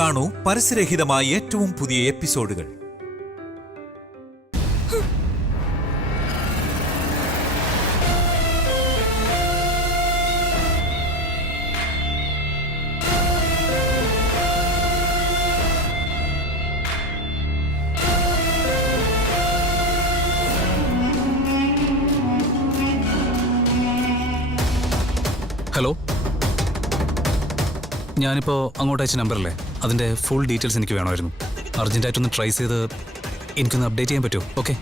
കാണൂ പരസ്യരഹിതമായ ഏറ്റവും പുതിയ എപ്പിസോഡുകൾ. ഹലോ, ഞാനിപ്പോൾ അങ്ങോട്ട് അയച്ച നമ്പറല്ലേ, അതിൻ്റെ ഫുൾ ഡീറ്റെയിൽസ് എനിക്ക് വേണമായിരുന്നു. അർജൻറ്റായിട്ടൊന്ന് ട്രൈ ചെയ്ത് എനിക്കൊന്ന് അപ്ഡേറ്റ് ചെയ്യാൻ പറ്റുമോ? ഓക്കെ,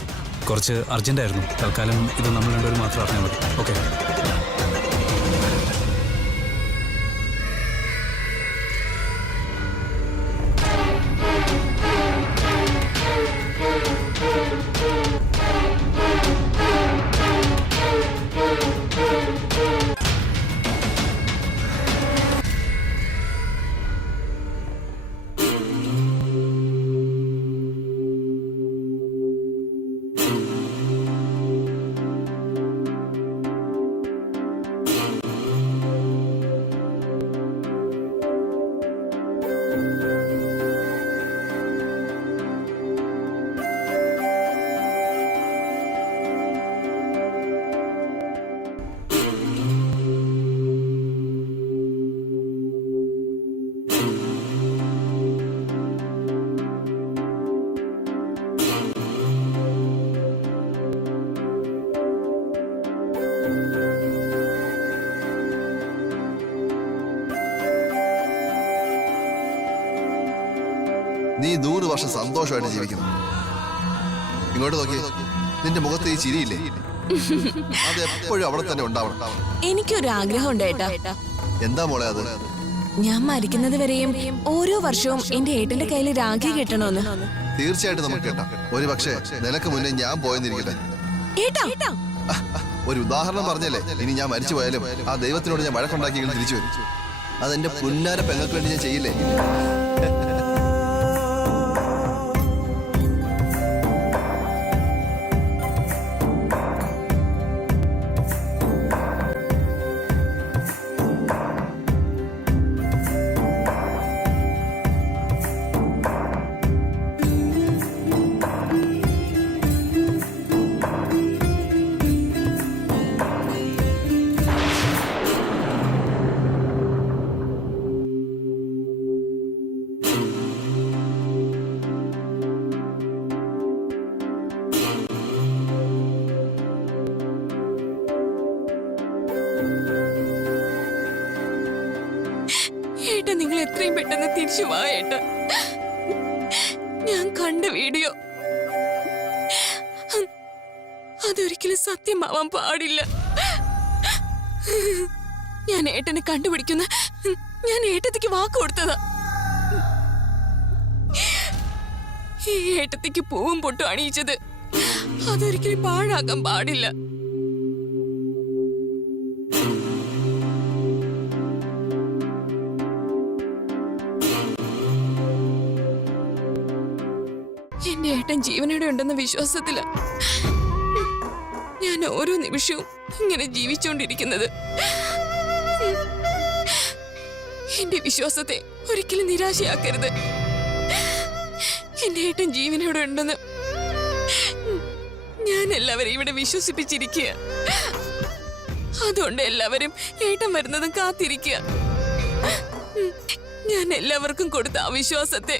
കുറച്ച് അർജൻറ്റായിരുന്നു. തൽക്കാലം ഇത് നമ്മൾ രണ്ടുപേരും മാത്രം അറിഞ്ഞാൽ മതി. ഓക്കെ. നീ 100 വർഷം സന്തോഷമായിട്ട് ജീവിക്കുന്നു. ഇങ്ങോട്ട് നോക്കി, നിന്റെ മുഖത്ത് ഈ ചിരിയില്ലേ, അത് എപ്പോഴും അവിടെ തന്നെ ഉണ്ടാവണം. എനിക്കൊരു ആഗ്രഹം ഉണ്ട് ഏട്ടാ. എന്താ മോളെ അത്? ഞാൻ മരിക്കുന്നത് വരെയും ഓരോ വർഷവും എന്റെ ഏട്ടന്റെ കയ്യിൽ രാഖി കിട്ടണമെന്ന്. തീർച്ചയായിട്ടും നമുക്ക് കേട്ടാം. ഒരു പക്ഷേ നിനക്ക് മുന്നേ ഞാൻ പോയെന്നിരിക്കട്ടെ. ഏട്ടാ, ഒരു ഉദാഹരണം പറഞ്ഞല്ലേ, ഇനി ഞാൻ മരിച്ചു പോയാലും ആ ദൈവത്തിനോട് ഞാൻ വഴക്കുണ്ടാക്കിയെങ്കിലും തിരിച്ചു വരും. അതെന്റെ പുന്നാര പെങ്ങൾക്ക് വേണ്ടി ഞാൻ ചെയ്യില്ലേ. ഏട്ടാ, നിങ്ങൾ എത്രയും പെട്ടെന്ന് തിരിച്ചു വാ ഏട്ടാ. ഞാൻ കണ്ട വീഡിയോ അതൊരിക്കലും സത്യമാവാൻ പാടില്ല. ഞാൻ ഏട്ടനെ കണ്ടുപിടിക്കുന്ന ഞാൻ ഏട്ടത്തിക്ക് വാക്ക് കൊടുത്തതാ. ഈ ഏട്ടത്തിക്ക് പൂവും പൊട്ടും അണിയിച്ചത് അതൊരിക്കലും പാഴാക്കാൻ പാടില്ല. എന്റെ ഏട്ടൻ ജീവനോടെ ഉണ്ടെന്ന വിശ്വാസത്തില ഞാൻ ഓരോ നിമിഷവും ഇങ്ങനെ ജീവിച്ചുകൊണ്ടിരിക്കുന്നത്. എന്റെ വിശ്വാസത്തെ ഒരിക്കലും നിരാശയാക്കരുത്. എന്റെ ഏട്ടൻ ജീവനോടെ ഉണ്ടെന്ന് ഞാൻ എല്ലാവരെയും ഇവിടെ വിശ്വസിപ്പിച്ചിരിക്കുക. അതുകൊണ്ട് എല്ലാവരും ഏട്ടൻ വരുന്നതും കാത്തിരിക്കുക. ഞാൻ എല്ലാവർക്കും കൊടുത്ത ആ വിശ്വാസത്തെ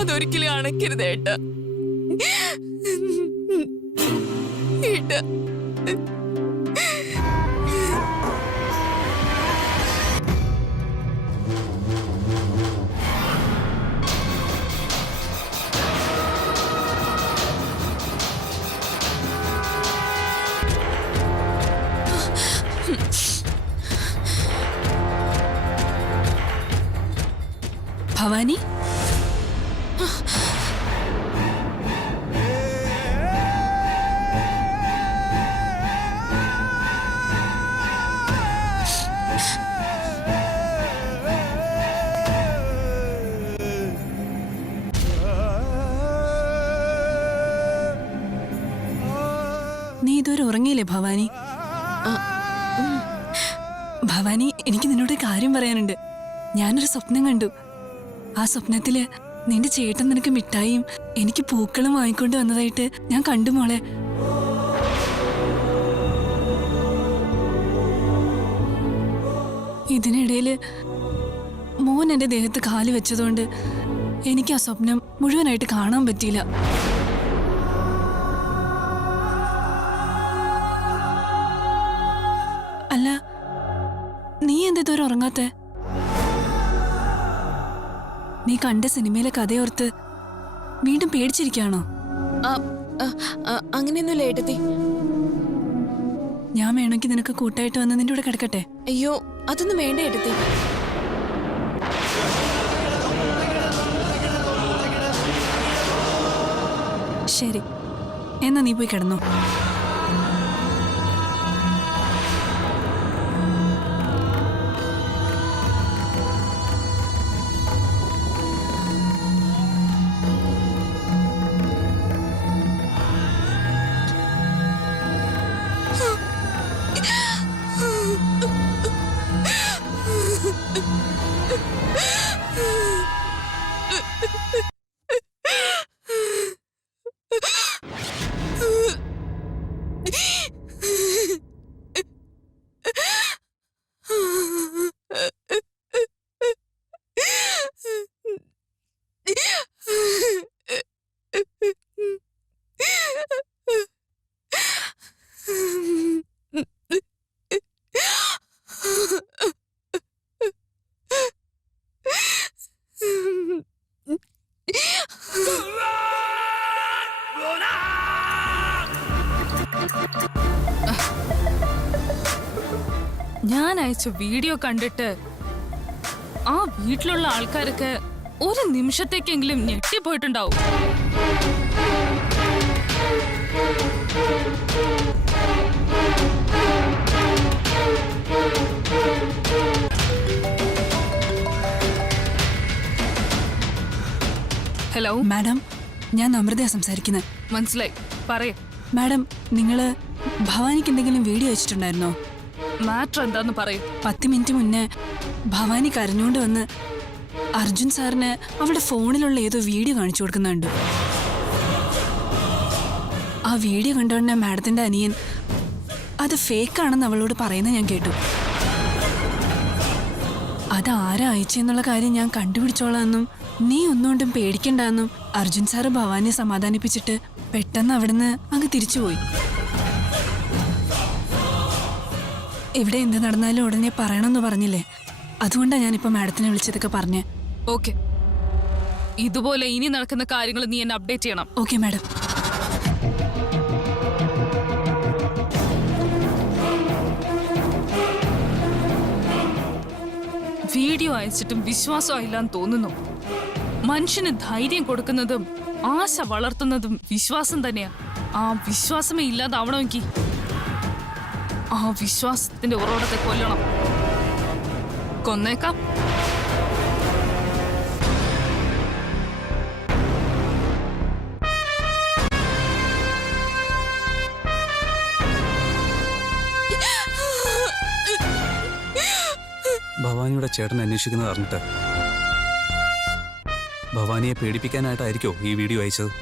അതൊരിക്കലും അണക്കരുത് ഏട്ടാ. ഏട്ടാ, ഭവാനി, നീ ഇതുവരെ ഉറങ്ങിയില്ലേ ഭവാനി? ഭവാനി, എനിക്ക് നിന്നോട് കാര്യം പറയാനുണ്ട്. ഞാനൊരു സ്വപ്നം കണ്ടു. ആ സ്വപ്നത്തില് നിന്റെ ചേട്ടൻ നിനക്ക് മിഠായിയും എനിക്ക് പൂക്കളും വാങ്ങിക്കൊണ്ട് വന്നതായിട്ട് ഞാൻ കണ്ടു മോളെ. ഇതിനിടയില് മോൻ എന്റെ ദേഹത്ത് കാല് വെച്ചതുകൊണ്ട് എനിക്ക് ആ സ്വപ്നം മുഴുവനായിട്ട് കാണാൻ പറ്റിയില്ല. അല്ല, നീ എന്തേതോരം ഉറങ്ങാത്തെ? നീ കണ്ട സിനിമയിലെ കഥയോർത്ത് വീണ്ടും പേടിച്ചിരിക്കുകയാണോ? അങ്ങനെയൊന്നുമില്ല ഏട്ടത്തി. ഞാൻ വേണമെങ്കിൽ നിനക്ക് കൂട്ടായിട്ട് വന്ന് നിന്റെ കൂടെ കിടക്കട്ടെ? അയ്യോ, അതൊന്നും വേണ്ട ഏട്ടത്തി. ശരി, എന്നാ നീ പോയി കിടന്നോ. ഞാൻ അയച്ച വീഡിയോ കണ്ടിട്ട് ആ വീട്ടിലുള്ള ആൾക്കാരൊക്കെ ഒരു നിമിഷത്തേക്കെങ്കിലും ഞെട്ടിപ്പോയിട്ടുണ്ടാവും. ഹലോ മാഡം, ഞാൻ അമൃതയാ സംസാരിക്കുന്നത്. മനസ്സിലായി, പറയേ. മാഡം, നിങ്ങള് ഭവാനിക്ക് എന്തെങ്കിലും വീഡിയോ അയച്ചിട്ടുണ്ടായിരുന്നോ? മാറ്റർ എന്താന്ന് പറയൂ. 10 മിനിറ്റ് മുന്നേ ഭവാനി കരഞ്ഞുകൊണ്ട് വന്ന് അർജുൻ സാറിന് അവളുടെ ഫോണിലുള്ള ഏതോ വീഡിയോ കാണിച്ചു കൊടുക്കുന്നുണ്ട്. ആ വീഡിയോ കണ്ടുകൊണ്ട് മാഡത്തിന്റെ അനിയൻ അത് ഫേക്കാണെന്ന് അവളോട് പറയുന്നത് ഞാൻ കേട്ടു. അത് ആരാ അയച്ചെന്നുള്ള കാര്യം ഞാൻ കണ്ടുപിടിച്ചോളാമെന്നും നീ ഒന്നുകൊണ്ടും പേടിക്കണ്ടെന്നും അർജുൻ സാറ് ഭവാനിയെ സമാധാനിപ്പിച്ചിട്ട് പെട്ടെന്ന് അവിടുന്ന് അങ്ങ് തിരിച്ചുപോയി. ഇവിടെ എന്ത് നടന്നാലും ഉടനെ പറയണമെന്ന് പറഞ്ഞില്ലേ, അതുകൊണ്ടാണ് ഞാനിപ്പോൾ മാഡത്തിനെ വിളിച്ചതൊക്കെ പറഞ്ഞേ. ഓക്കെ, ഇതുപോലെ ഇനി നടക്കുന്ന കാര്യങ്ങൾ നീ എന്നെ അപ്ഡേറ്റ് ചെയ്യണം. Okay madam. വീഡിയോ അയച്ചിട്ടും വിശ്വാസമായില്ലാന്ന് തോന്നുന്നു. മനുഷ്യന് ധൈര്യം കൊടുക്കുന്നതും ആശ വളർത്തുന്നതും വിശ്വാസം തന്നെയാ. ആ വിശ്വാസമേ ഇല്ലാതാവണമെങ്കിൽ ആ വിശ്വാസത്തിന്റെ ഉറവിടത്തെ കൊല്ലണം. കൊന്നേക്കാം. ഭവാനിയുടെ ചേട്ടൻ അന്വേഷിക്കുന്നത് അറിഞ്ഞിട്ട് ഭവാനിയെ പേടിപ്പിക്കാനായിട്ടായിരിക്കോ ഈ വീഡിയോ അയച്ചത്?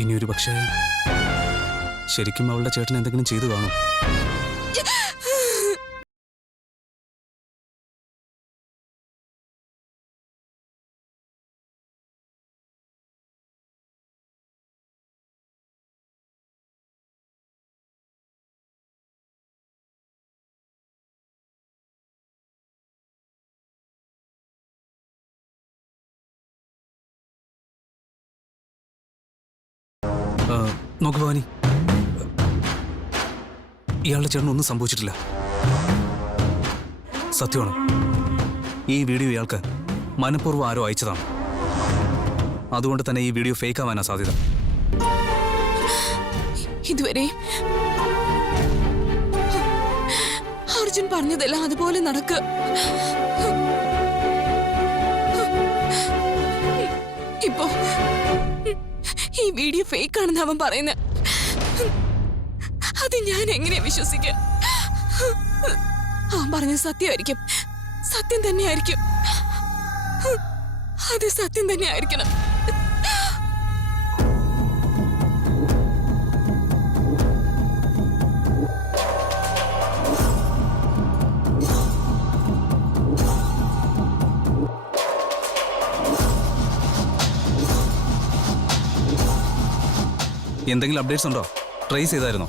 ഇനിയൊരു പക്ഷേ ശരിക്കും അവളുടെ ചേട്ടൻ എന്തെങ്കിലും ചെയ്തു കാണും. നോക്ക് ഭവാനി, ഇയാളുടെ ചേട്ടൻ ഒന്നും സംഭവിച്ചിട്ടില്ല. സത്യമാണ്, ഈ വീഡിയോ ഇയാൾക്ക് മനഃപൂർവ്വം ആരോ അയച്ചതാണ്. അതുകൊണ്ട് തന്നെ ഈ വീഡിയോ ഫേക്ക് ആവാനാ സാധ്യത. ഇതുവരെ അർജുൻ പറഞ്ഞതെല്ലാം അതുപോലെ നടക്കുക. ഇപ്പോ ഈ വീഡിയോ ഫേക്ക് ആണെന്ന് അവൻ പറയുന്നത്. അത് ഞാൻ എങ്ങനെയാ വിശ്വസിക്കുക? പറഞ്ഞത് സത്യമായിരിക്കും. സത്യം തന്നെയായിരിക്കും. അത് സത്യം തന്നെയായിരിക്കണം. എന്തെങ്കിലും അപ്ഡേറ്റ്സ് ഉണ്ടോ? ട്രേസ് ചെയ്തായിരുന്നോ?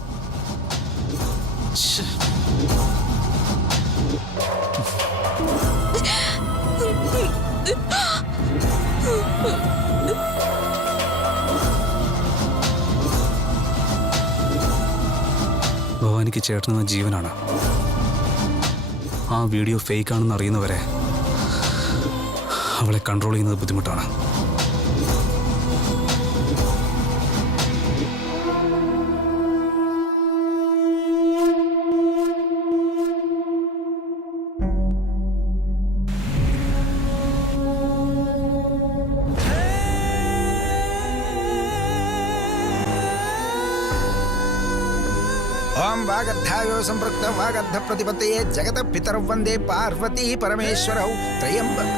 ഭവാനിക്ക് ചേട്ടനെന്ന ജീവനാണ്. ആ വീഡിയോ ഫേക്ക് ആണെന്ന് അറിയുന്നവരെ അവളെ കൺട്രോൾ ചെയ്യുന്നത് ബുദ്ധിമുട്ടാണ്. ओम वागर्धायो संपृक्त वागर्ध प्रतिपत्तये जगत पितरौ वन्दे पार्वती परमेश्वरौ त्रयम्बक।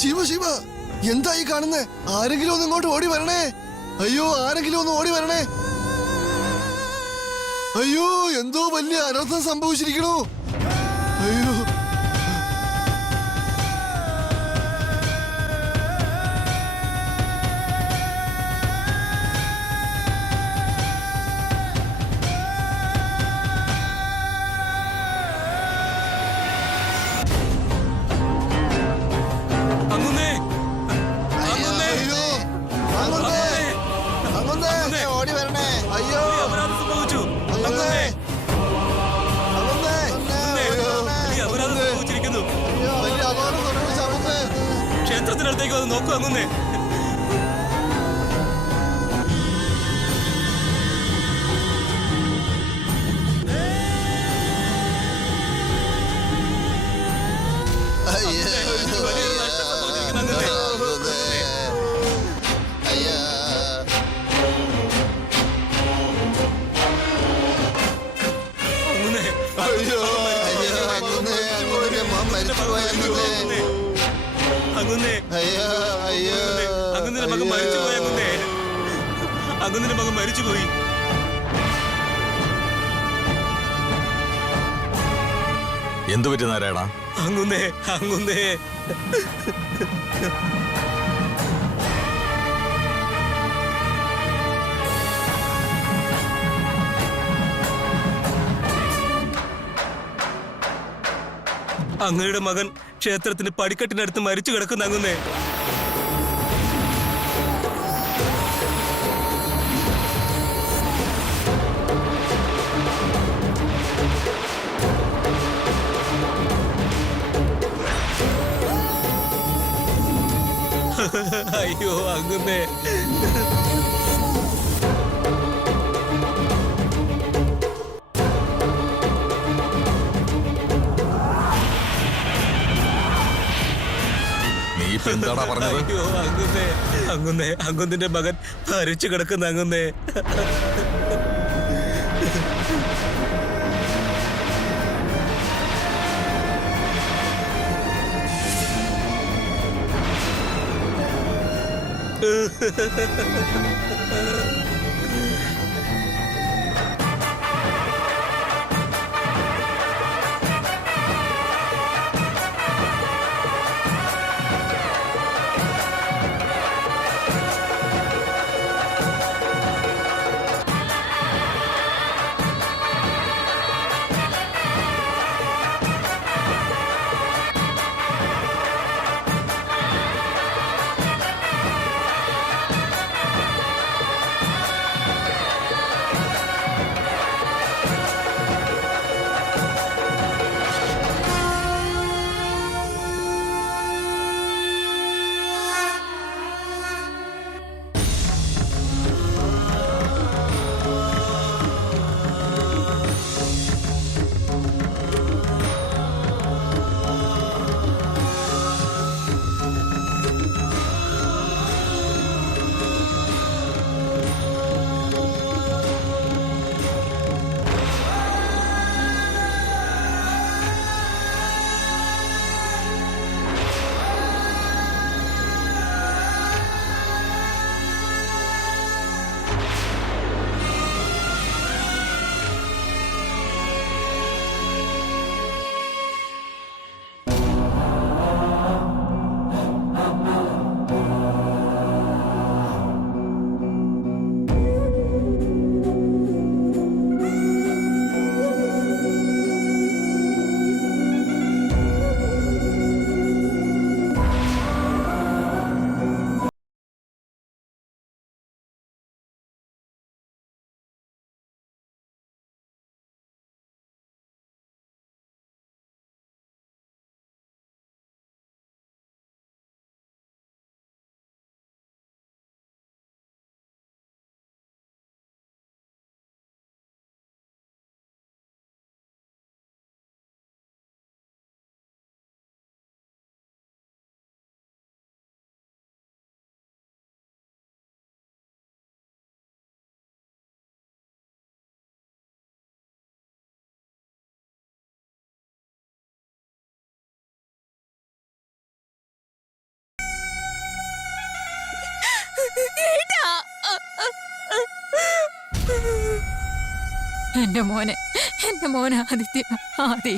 ശിവ ശിവ, എന്തായി കാണുന്നേ? ആരെങ്കിലും ഒന്ന് ഇങ്ങോട്ട് ഓടി വരണേ. അയ്യോ, ആരെങ്കിലും ഒന്ന് ഓടി വരണേ. അയ്യോ, എന്തോ വലിയ അനർത്ഥം സംഭവിച്ചിരിക്കണു. അയ്യോ, ഓടി വരണേ. അയ്യോ, ക്ഷേത്രത്തിനടുത്തേക്ക് വന്ന് നോക്കൂ. അങ്ങുന്നേ അങ്ങുന്നിന്റെ മകൻ മരിച്ചുപോയി. എന്തു പറ്റി നാരായണ? അങ്ങുന്നേ അങ്ങുന്നേ അങ്ങയുടെ മകൻ ക്ഷേത്രത്തിന്റെ പടിക്കെട്ടിനടുത്ത് മരിച്ചു കിടക്കുന്ന അങ്ങുന്നേ. അയ്യോ അങ്ങുന്നേ. എന്താടാ പറഞ്ഞത്? അയ്യോ അങ്ങുന്നേ അങ്ങുന്നേ അങ്ങുന്നിന്റെ മകൻ മരിച്ചു കിടക്കുന്ന അങ്ങുന്നേ. എന്റെ മോനെ ആദിത്യ, ആദി.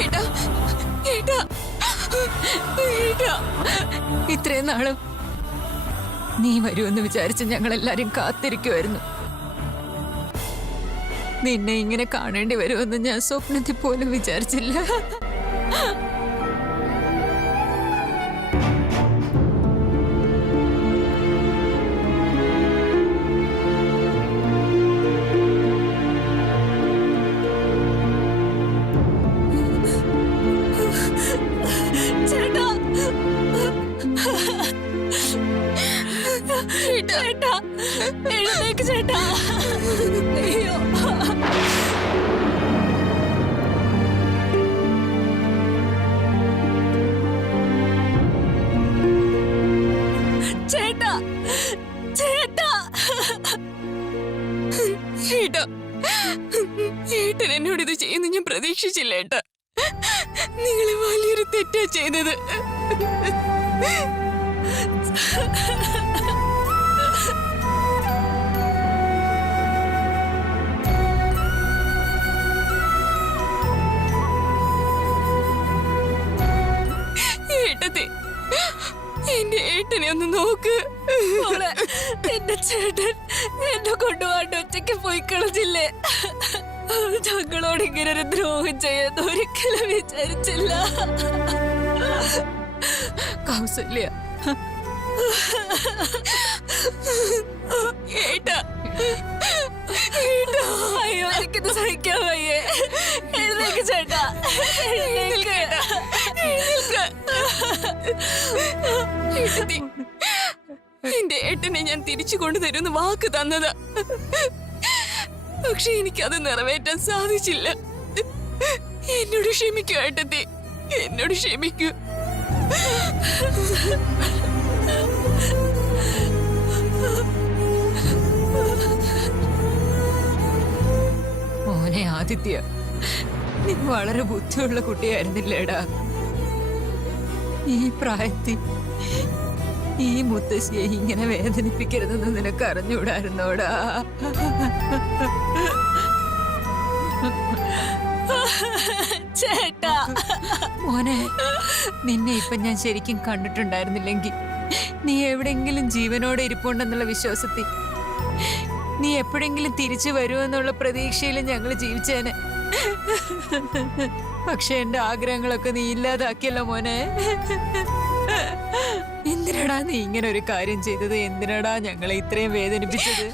ഏട്ടാ, ഏട്ടാ, ഏട്ടാ, ഇത്രയും നാളും നീ വരുമെന്ന് വിചാരിച്ച് ഞങ്ങളെല്ലാരും കാത്തിരിക്കുമായിരുന്നു. നിന്നെ ഇങ്ങനെ കാണേണ്ടി വരുമെന്ന് ഞാൻ സ്വപ്നത്തിൽ പോലും വിചാരിച്ചില്ല. ചേട്ടാ, ചേട്ടാ, എഴുന്നേക്ക് ചേട്ടാ. അയ്യോ, ചേട്ടാ, ചേട്ടാ. ഏട്ടാ, ഏട്ടൻ എന്നോട് ഇത് ചെയ്യുന്ന ഞാൻ പ്രതീക്ഷിച്ചില്ല ഏട്ടാ. നിങ്ങൾ വലിയൊരു തെറ്റാ ചെയ്തത്. ഏട്ടത്തെ, എന്റെ ഏട്ടനെ ഒന്ന് നോക്ക്. എന്റെ ചേട്ടൻ എന്നെ കൊണ്ടുപോകാണ്ട് ഒറ്റയ്ക്ക് പോയി കളഞ്ഞില്ലേ? ഞങ്ങളോട് ഇങ്ങനെ ഒരു ദ്രോഹം ചെയ്യുന്ന ഒരിക്കലും വിചാരിച്ചില്ല. കൗസല്യ, ഏട്ടാ, ഏട്ടാ, അയ്യോ, എനിക്കിത് സഹിക്കാൻ വയ്യേ. എഴുന്നേക്ക് ചേട്ടാ, എഴുന്നേക്ക്. ഏട്ടത്തി, എന്റെ ഏട്ടനെ ഞാൻ തിരിച്ചു കൊണ്ടുതരുമെന്ന് വാക്ക് തന്നതാ. പക്ഷെ എനിക്കത് നിറവേറ്റാൻ സാധിച്ചില്ല. എന്നോട് ക്ഷമിക്കൂ ഏട്ടത്തി, എന്നോട് ക്ഷമിക്കൂ. മോനെ ആദിത്യ, നീ വളരെ ബുദ്ധിയുള്ള കുട്ടിയായിരുന്നില്ലേടാ. ഈ പ്രായത്തിൽ ഈ മുത്തശ്ശിയെ ഇങ്ങനെ വേദനിപ്പിക്കരുതെന്ന് നിനക്ക് അറിഞ്ഞൂടായിരുന്നോടാ. ചേട്ടാ, മോനെ, നിന്നെ ഇപ്പൊ ഞാൻ ശരിക്കും കണ്ടിട്ടുണ്ടായിരുന്നില്ലെങ്കിൽ നീ എവിടെയെങ്കിലും ജീവനോടെ ഇരിപ്പുണ്ടെന്നുള്ള വിശ്വാസത്തിൽ, നീ എപ്പോഴെങ്കിലും തിരിച്ചു വരുമെന്നുള്ള പ്രതീക്ഷയിൽ ഞങ്ങൾ ജീവിച്ചേനെ. പക്ഷെ എന്റെ ആഗ്രഹങ്ങളൊക്കെ നീ ഇല്ലാതാക്കിയല്ലോ മോനെ. എന്തിനാടാ നീ ഇങ്ങനെ ഒരു കാര്യം ചെയ്തത്? എന്തിനാടാ ഞങ്ങളെ ഇത്രയും വേദനിപ്പിച്ചത്?